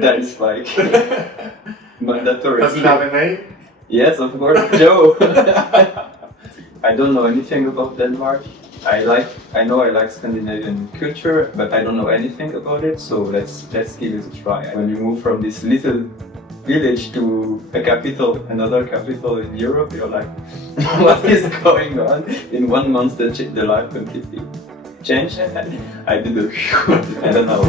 That is like mandatory. Does it have a name? Yes, of course, Joe. I don't know anything about Denmark. I know I like Scandinavian culture, but I don't know anything about it. So let's give it a try. When you move from this little village to a capital, another capital in Europe, you're like, what is going on? In 1 month, the life completely changed. I did a, I don't know.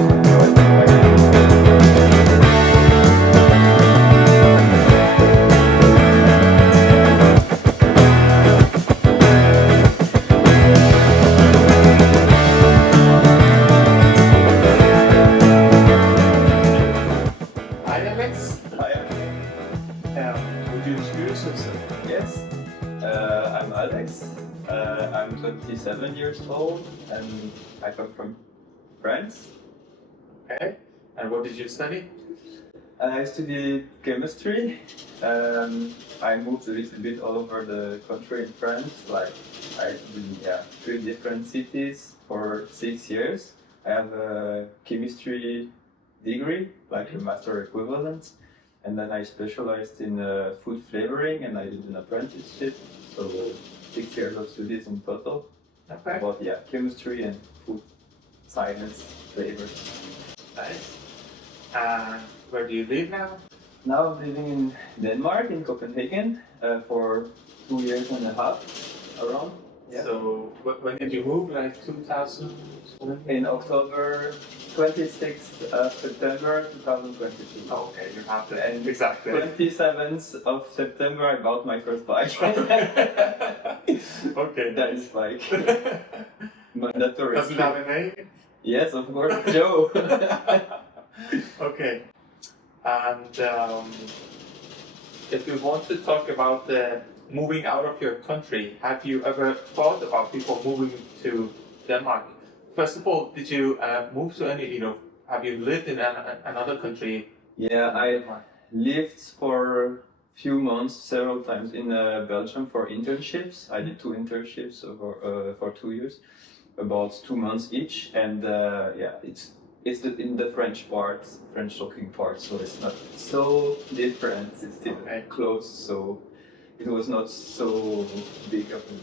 Would you introduce yourself? Yes, I'm Alex. I'm 27 years old and I come from France. Okay. And what did you study? I studied chemistry. I moved a little bit all over the country in France. Like I've been 3 different cities for 6 years. I have a chemistry degree, like a master equivalent. And then I specialized in food flavoring and I did an apprenticeship. So 6 years of studies in total. Okay. About chemistry and food science flavors. Nice. Where do you live now? Now I'm living in Denmark, in Copenhagen, for 2 years and a half around. Yeah. So when did you move? Like 2000? In October, 26th of September 2022. Oh, okay, you have to And exactly. 27th of September I bought my first bike. Okay. That is like mandatory. Does it have a name? Yes, of course, Joe. Okay. And if we want to talk about moving out of your country, have you ever thought about people moving to Denmark? First of all, did you move to any, have you lived in another country? Yeah, I lived for a few months, several times in Belgium for internships. I did 2 internships for 2 years, about 2 months each. And it's in the French part, French-talking part, so it's not so different. It's still close, so it was not so big of a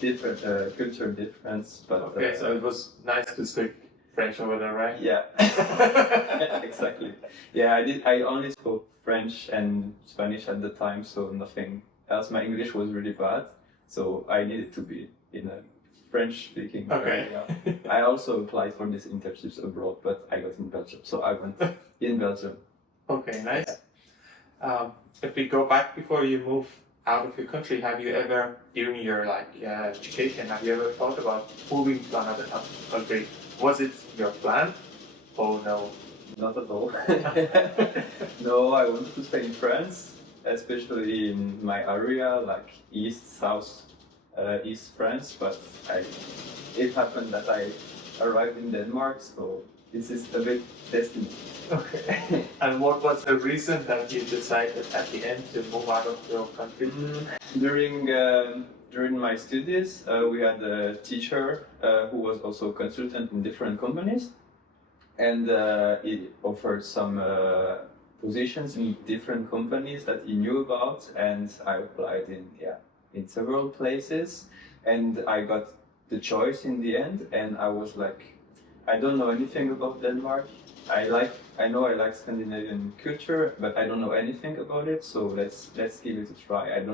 different culture difference. But okay, so it was nice to speak French over there, right? Yeah, exactly. Yeah, I only spoke French and Spanish at the time, so nothing else. My English was really bad, so I needed to be in a French-speaking area. I also applied for these internships abroad, but I got in Belgium, so I went in Belgium. Okay, nice. If we go back before you move out of your country, have you ever, during your education, have you ever thought about moving to another country? Was it your plan? Oh no. Not at all. No, I wanted to stay in France, especially in my area, like East, South, East France, but it happened that I arrived in Denmark, so this is a bit destiny. Okay. And what was the reason that you decided at the end to move out of your country? During my studies, we had a teacher who was also a consultant in different companies, and he offered some positions in different companies that he knew about, and I applied in several places, and I got the choice in the end, and I was like, I don't know anything about Denmark. I know I like Scandinavian culture, but I don't know anything about it. So let's give it a try. If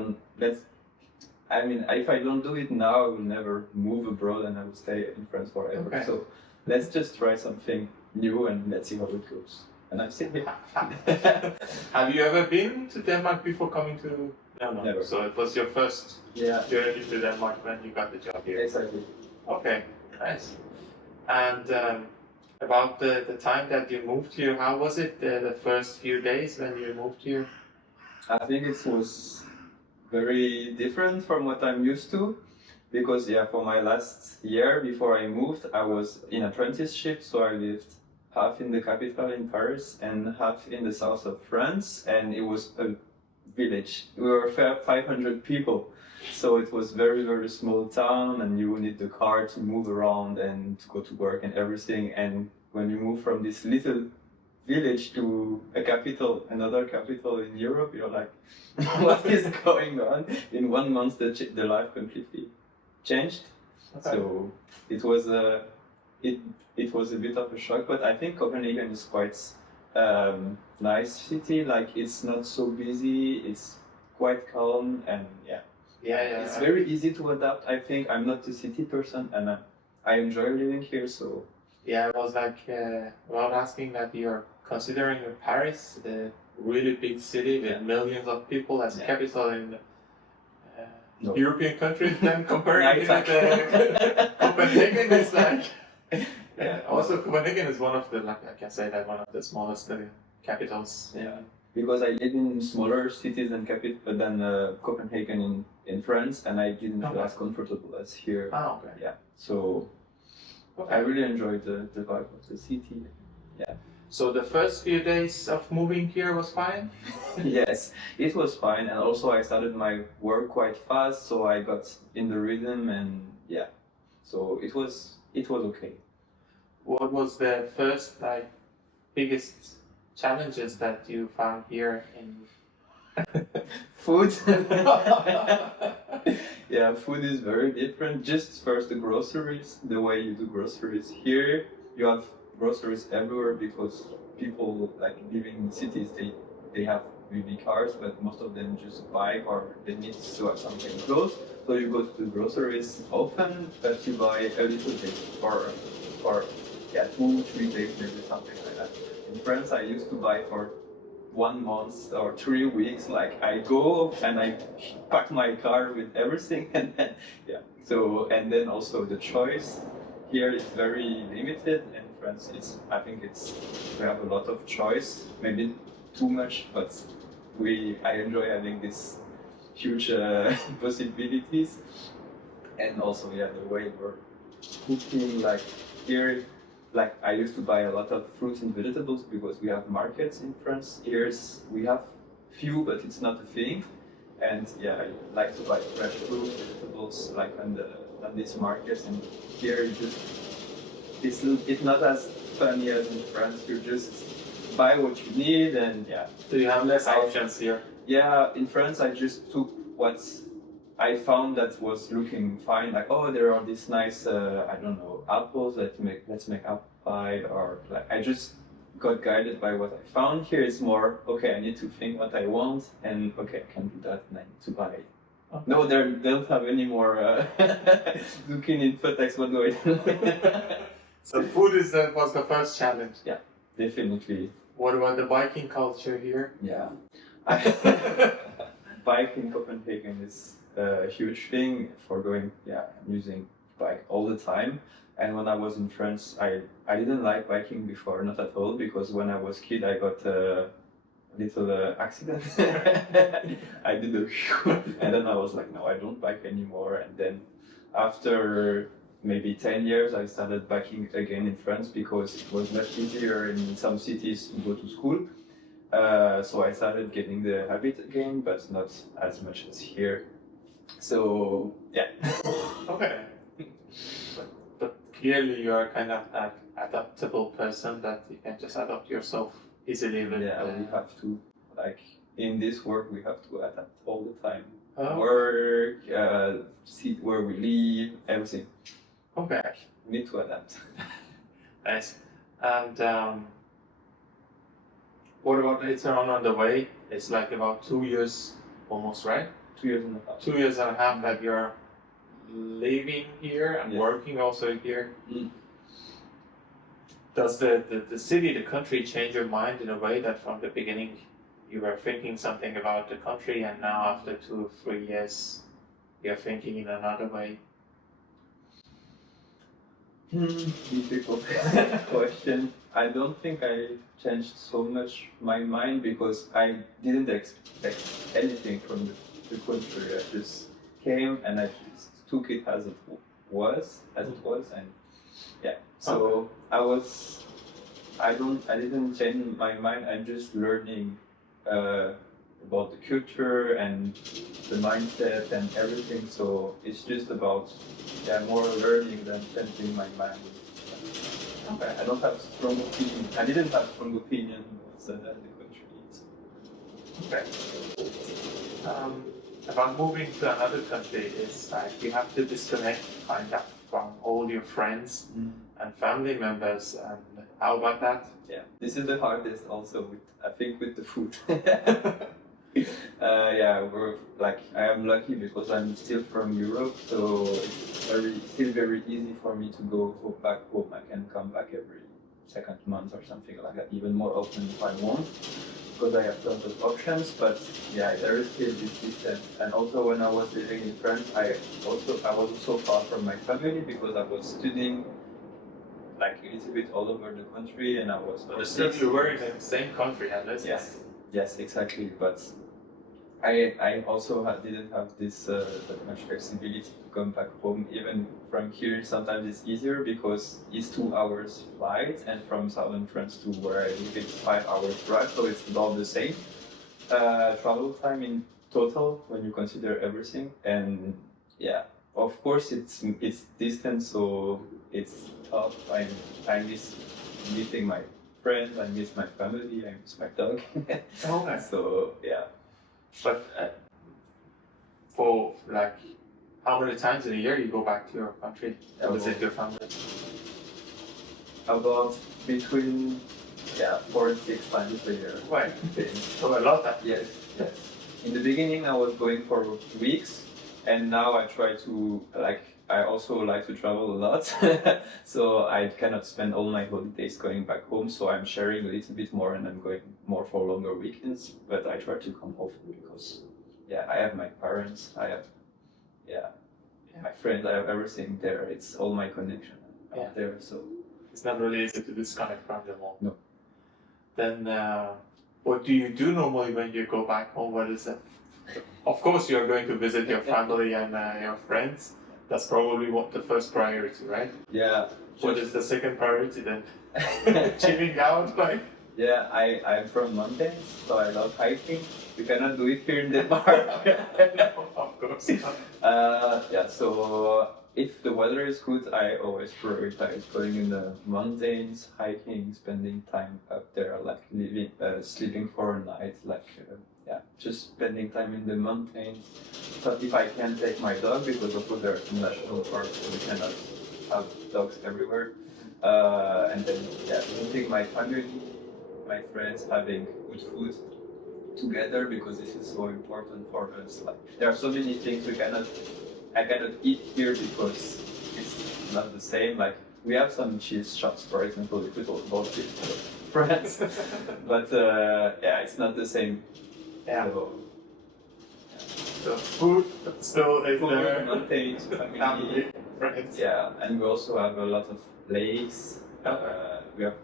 I don't do it now, I will never move abroad, and I will stay in France forever. Okay. So let's just try something new, and let's see how it goes. And I'm still here. Have you ever been to Denmark before coming to? No. Never. So it was your first journey to Denmark when you got the job here. Exactly. Okay, nice. And about the time that you moved here, how was it the first few days when you moved here? I think it was very different from what I'm used to, because for my last year before I moved, I was in apprenticeship, so I lived half in the capital in Paris and half in the south of France, and it was a village. We were 500 people, so it was very, very small town, and you need the car to move around and to go to work and everything. And when you move from this little village to another capital in Europe, you're like, what is going on? In 1 month, the life completely changed. Okay. So it was a it was a bit of a shock, but I think Copenhagen is quite nice city. Like it's not so busy, it's quite calm, and it's very easy to adapt. I think I'm not a city person, and I enjoy living here. So yeah, I was like about asking that you're considering Paris, the really big city with millions of people as capital in no. European countries, then comparing it with Copenhagen is like. Also, Copenhagen is one of the, like I can say that one of the smallest capitals. Yeah, because I live in smaller cities than Copenhagen in France, and I didn't feel as comfortable as here. Oh, okay. Yeah, so I really enjoyed the vibe of the city. Yeah. So the first few days of moving here was fine? Yes, it was fine, and also I started my work quite fast, so I got in the rhythm, and so it was okay. What was the first biggest challenges that you found here in food? Yeah, food is very different. Just first the groceries, the way you do groceries. Here you have groceries everywhere because people like living in cities, they have really cars, but most of them just buy or they need to have something close. So you go to the groceries often, but you buy a little bit for 2-3 days, maybe something like that. In France, I used to buy for 1 month or 3 weeks. Like I go and I pack my car with everything, and then and then also the choice here is very limited. In France, I think we have a lot of choice, maybe too much, but I enjoy having this huge possibilities, and also the way we're cooking, like here. Like I used to buy a lot of fruits and vegetables because we have markets in France. Here we have few, but it's not a thing. And I like to buy fresh fruits, vegetables, like on these markets. And here it's not as funny as in France. You just buy what you need, and So you have less options here. Yeah, in France I just took what I found that was looking fine. Like, oh, there are these nice, apples. Let's make apple pie, or like I just got guided by what I found. Here it's more, okay, I need to think what I want, and okay, I can do that, and I need to buy. Okay. No, they don't have any more zucchini in Fotex. What do I do? So food was the first challenge. Yeah, definitely. What about the biking culture here? Yeah, bike in Copenhagen is a huge thing for going. Yeah, I'm using bike all the time. And when I was in France, I didn't like biking before, not at all, because when I was kid, I got a little accident. I did and then I was like, no, I don't bike anymore. And then after maybe 10 years, I started biking again in France because it was much easier in some cities to go to school. So I started getting the habit again, but not as much as here. So, yeah. Okay. But clearly you are kind of an adaptable person that you can just adapt yourself easily. We have to, like, in this work, we have to adapt all the time. Oh. Work, see where we live, everything. Okay. We need to adapt. Nice. And what about later on the way? It's like about 2 years almost, right? 2 years and a half. 2 years and a half that you're living here and working also here. Mm. Does the city, the country change your mind in a way that from the beginning you were thinking something about the country and now after 2 or 3 years you're thinking in another way? Difficult question. I don't think I changed so much my mind because I didn't expect anything from the country. I just came and I just took it as it was, and So I didn't change my mind. I'm just learning about the culture and the mindset and everything. So it's just about more learning than changing my mind. Okay, I don't have strong opinion. I didn't have strong opinion about the country. Okay. About moving to another country is like you have to disconnect kind of from all your friends and family members. And how about that? Yeah, this is the hardest also with, I think, with the food. Yeah, we're like, I am lucky because I'm still from Europe, so it's still very easy for me to go back home. I can come back every second month or something like that, even more often if I want, because I have tons of options. But yeah, there is still this distance. And also when I was living in France, I was also far from my family because I was studying like a little bit all over the country, and I was. But still, you were in the same country, at least. Yes, exactly. But I also didn't have this that much flexibility to come back home. Even from here, sometimes it's easier because it's 2 hours flight, and from southern France to where I live, it's 5 hours drive, so it's about the same travel time in total when you consider everything. And yeah, of course it's distant, so it's tough. I miss meeting my friends, I miss my family, I miss my dog. Okay. So yeah. But for like, how many times in a year you go back to your country to visit your family? About between 4 and 6 times a year. Right. So a lot. Yes. In the beginning, I was going for weeks, and now I try to I also like to travel a lot, so I cannot spend all my holidays going back home. So I'm sharing a little bit more, and I'm going more for longer weekends. But I try to come often because, I have my parents, I have, my friends, I have everything there. It's all my connection out there. So it's not really easy to disconnect from them all. No. Then, what do you do normally when you go back home? What is it? Of course, you're going to visit your family and your friends. That's probably the first priority, right? Yeah. What is the second priority then? Chilling out, like? Yeah, I'm from mountains, so I love hiking. You cannot do it here in Denmark. No, of course not. So if the weather is good, I always prioritize going in the mountains, hiking, spending time up there, like sleeping for a night, just spending time in the mountains. But if I can take my dog, because of course there are some national parks, so we cannot have dogs everywhere. And then visiting my family, my friends, having good food together, because this is so important for us. Like, there are so many things I cannot eat here because it's not the same. Like, we have some cheese shops, for example, if we talk about it for France, but it's not the same. Yeah. So food still is there. Mountains, family, friends. Yeah, and we also have a lot of lakes. We have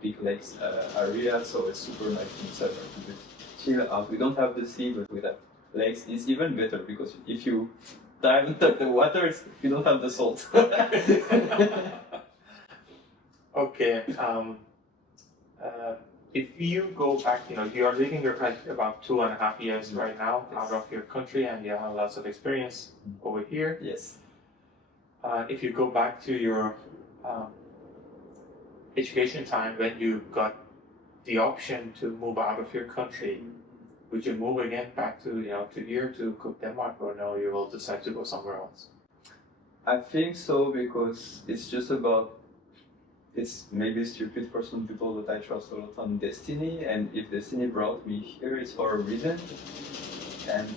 big lakes area, so it's super nice to celebrate with chill out. We don't have the sea, but with the lakes, it's even better because if you dive into the water, you don't have the salt. Okay. If you go back, you are living your like about 2.5 years right now out of your country, and you have lots of experience over here. Yes. If you go back to your education time when you got the option to move out of your country, would you move again back to here to Denmark, or no, you will decide to go somewhere else? I think so, because it's just about. It's maybe stupid for some people, but I trust a lot on destiny, and if destiny brought me here, it's for a reason. And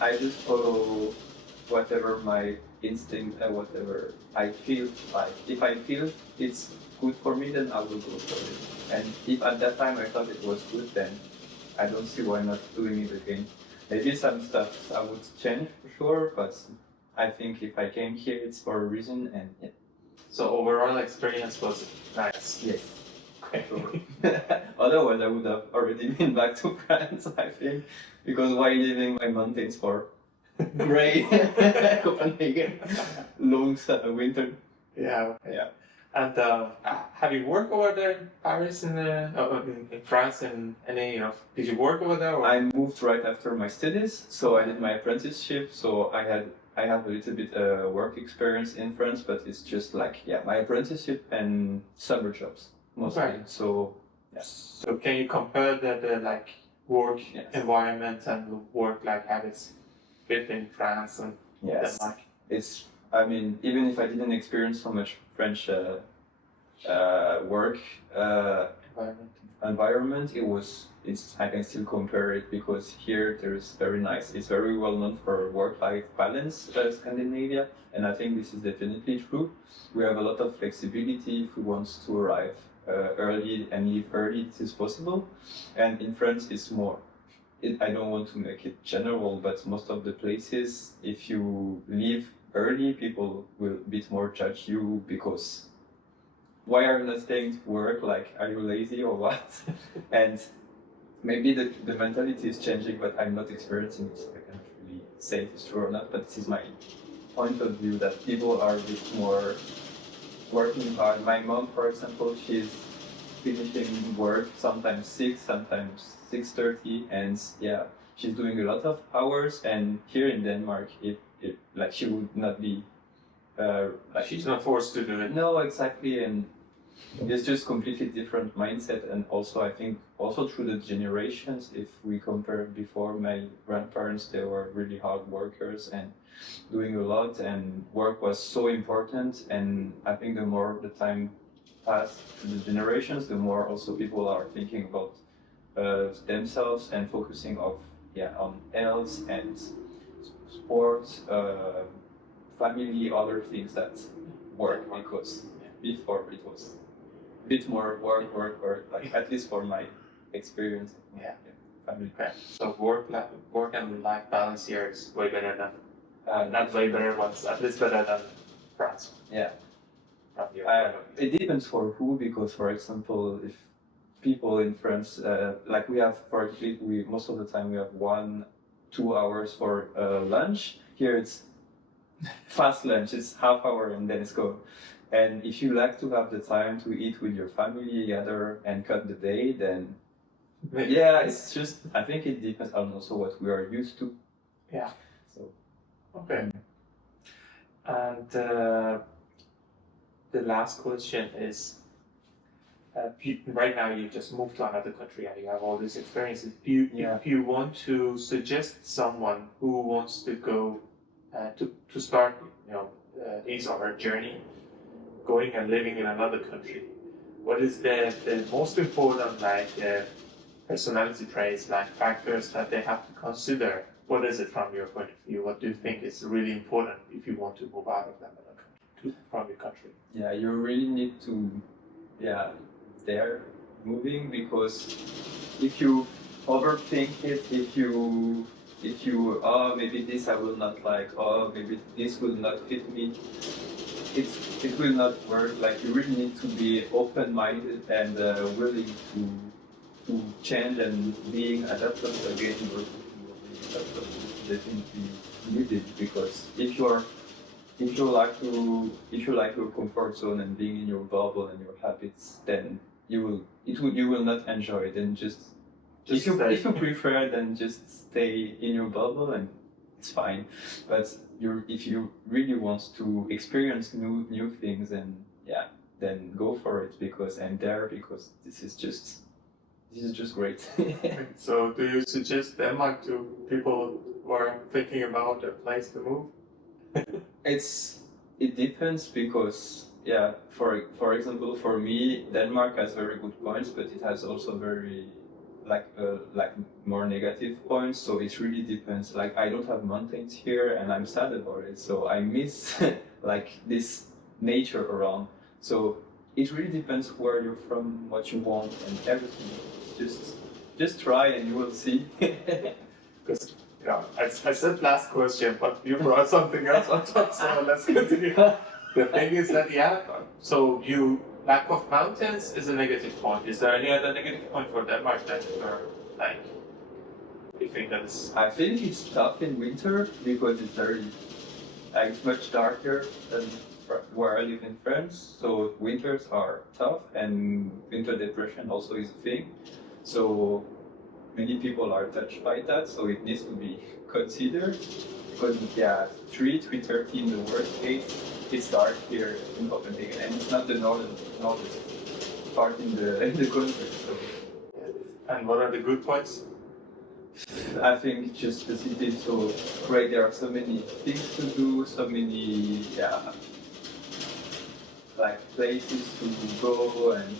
I just follow whatever my instinct and whatever I feel like. If I feel it's good for me, then I will go for it. And if at that time I thought it was good, then I don't see why not doing it again. Maybe some stuff I would change for sure, but I think if I came here, it's for a reason, and So overall experience was nice. Yes. Otherwise, I would have already been back to France, I think, because why living in mountains for gray Copenhagen, long winter? Yeah. And have you worked over there in Paris in France, and any did you work over there? Or? I moved right after my studies, so I did my apprenticeship. So I have a little bit work experience in France, but it's just my apprenticeship and summer jobs mostly. Okay. So So can you compare the work Yes. environment and work-life habits within France and Yes. Denmark? I mean, even if I didn't experience so much French work environment, I can still compare it because here it's very well known for work-life balance, Scandinavia, and I think this is definitely true. We have a lot of flexibility if we want to arrive early and leave early, it is possible, and in France it's more. I don't want to make it general, but most of the places, if you leave early, people will a bit more judge you because why are you not staying to work? Like, are you lazy or what? And maybe the mentality is changing, but I'm not experiencing it, so I cannot really say if it's true or not. But this is my point of view that people are a bit more working hard. My mom, for example, she's finishing work sometimes 6, sometimes 6:30, and yeah, she's doing a lot of hours. And here in Denmark, like she would not be like She's not forced to do it. no, exactly, and it's just completely different mindset. And also, I think also through the generations, if we compare before, my grandparents, they were really hard workers and doing a lot, and work was so important. And I think the more the time passed through the generations, the more also people are thinking about themselves and focusing on health and sports, family, other things that work, because before it was a bit more work, like at least for my experience. Yeah. Family. Okay. So work and life balance here is way better than not way better, but at least better than France. Yeah. From your point of view. It depends for who, because for example, if people in France, like we have, we most of the time we have 1-2 hours for lunch. Here it's fast lunch, it's half hour and then it's go. And if you like to have the time to eat with your family, gather and cut the day, then yeah, it's just, I think it depends on also what we are used to. Yeah. So. Okay. And the last question is, right now you just moved to another country and you have all these experiences. If you want to suggest someone who wants to go to start, his or her journey, going and living in another country, what is the most important personality traits, factors that they have to consider? What is it from your point of view? What do you think is really important if you want to move out of that country, from your country? Yeah, you really need to, dare moving, because if you overthink it, if you maybe this I will not like, maybe this will not fit me, it will not work. Like, you really need to be open-minded and willing to change and being adaptable again. Definitely needed, because if you like your comfort zone and being in your bubble and your habits, then you will not enjoy it. And if you prefer, then just stay in your bubble and it's fine. But if you really want to experience new things, and then go for it, because I'm there, because this is just great. So do you suggest Denmark to people who are thinking about a place to move? It depends, because for example, for me, Denmark has very good points, but it has also very more negative points. So it really depends. Like, I don't have mountains here and I'm sad about it, so I miss this nature around. So it really depends where you're from, what you want, and everything. Just try and you will see. Because I said last question, but you brought something else on top, so let's continue. The thing is that so lack of mountains is a negative point. Is there any other negative point for Denmark that you think that's? I think it's tough in winter, because it's much darker than where I live in France. So winters are tough, and winter depression also is a thing. So many people are touched by that, so it needs to be considered. Because 3:30 in the worst case, it's dark here in Copenhagen, and it's not the northern part in the country. So. And what are the good points? I think just the city is so great. There are so many things to do, so many like places to go. And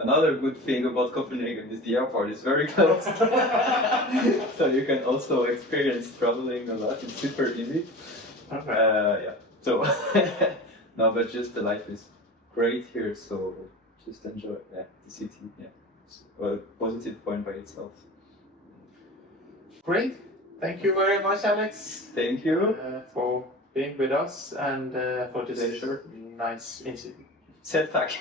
another good thing about Copenhagen is the airport is very close, so you can also experience traveling a lot. It's super easy. Okay. Yeah. So no, but just the life is great here. So just enjoy the city. Yeah, it's a positive point by itself. Great. Thank you very much, Alex, Thank you. for being with us and for this Pleasure. nice interview. Selv tak.